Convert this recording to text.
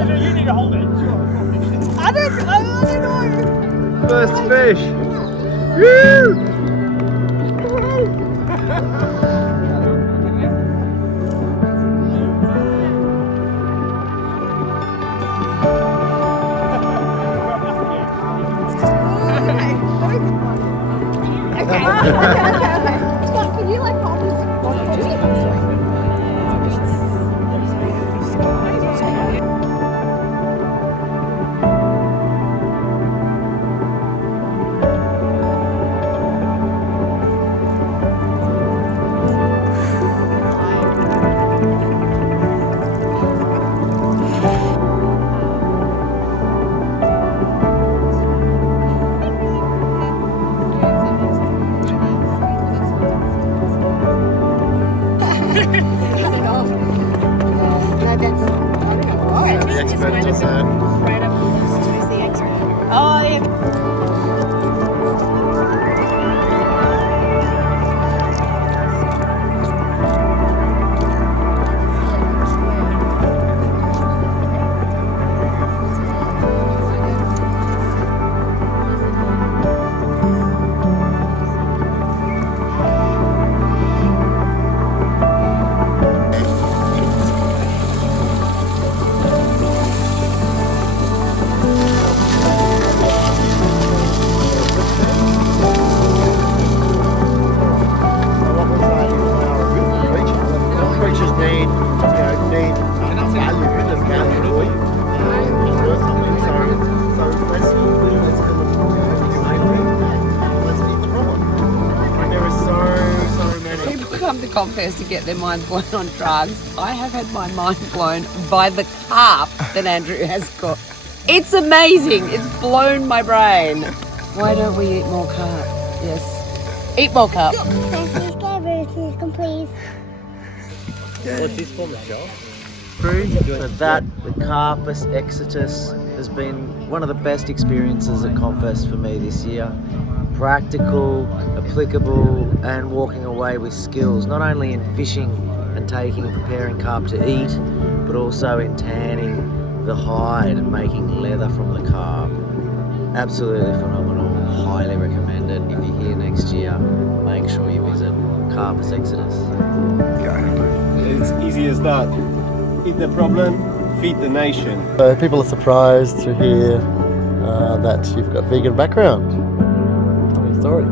You need to hold it. I don't know. First fish. Woo! Okay. Scott, can you like hold this? The expert just said. Right up close to the expert. Oh, yeah. Creatures need value and value. Worth something. So let's keep the problem. There are so many. People come to Confest to get their minds blown on drugs. I have had my mind blown by the carp that Andrew has got. It's amazing. It's blown my brain. Why don't we eat more carp? Yes. Eat more carp. Please. What's this for, Michelle? So that, the Carpe Exitus, has been one of the best experiences at Confest for me this year. Practical, applicable, and walking away with skills, not only in fishing and taking and preparing carp to eat, but also in tanning the hide and making leather from the carp. Absolutely phenomenal. Highly recommend it. If you're here next year, make sure you visit Carpe Exitus. It's easy as that. Eat the problem, feed the nation. So people are surprised to hear that you've got vegan background. Tell me a story.